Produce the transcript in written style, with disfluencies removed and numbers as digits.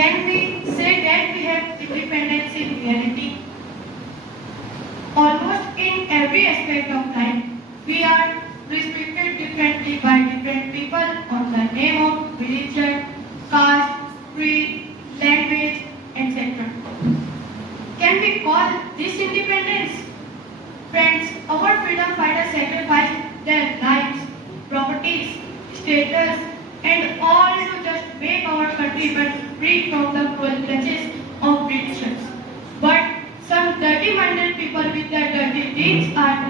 Can we say that we have independence in reality? Almost in every aspect of life, we are restricted differently by different people on the name of religion, caste, creed, language, etc. Can we call this independence? Friends, our freedom fighters sacrificed their lives, properties, status, and all to just make our country free from the cruel clutches of Britishers. But some dirty-minded people with their dirty deeds are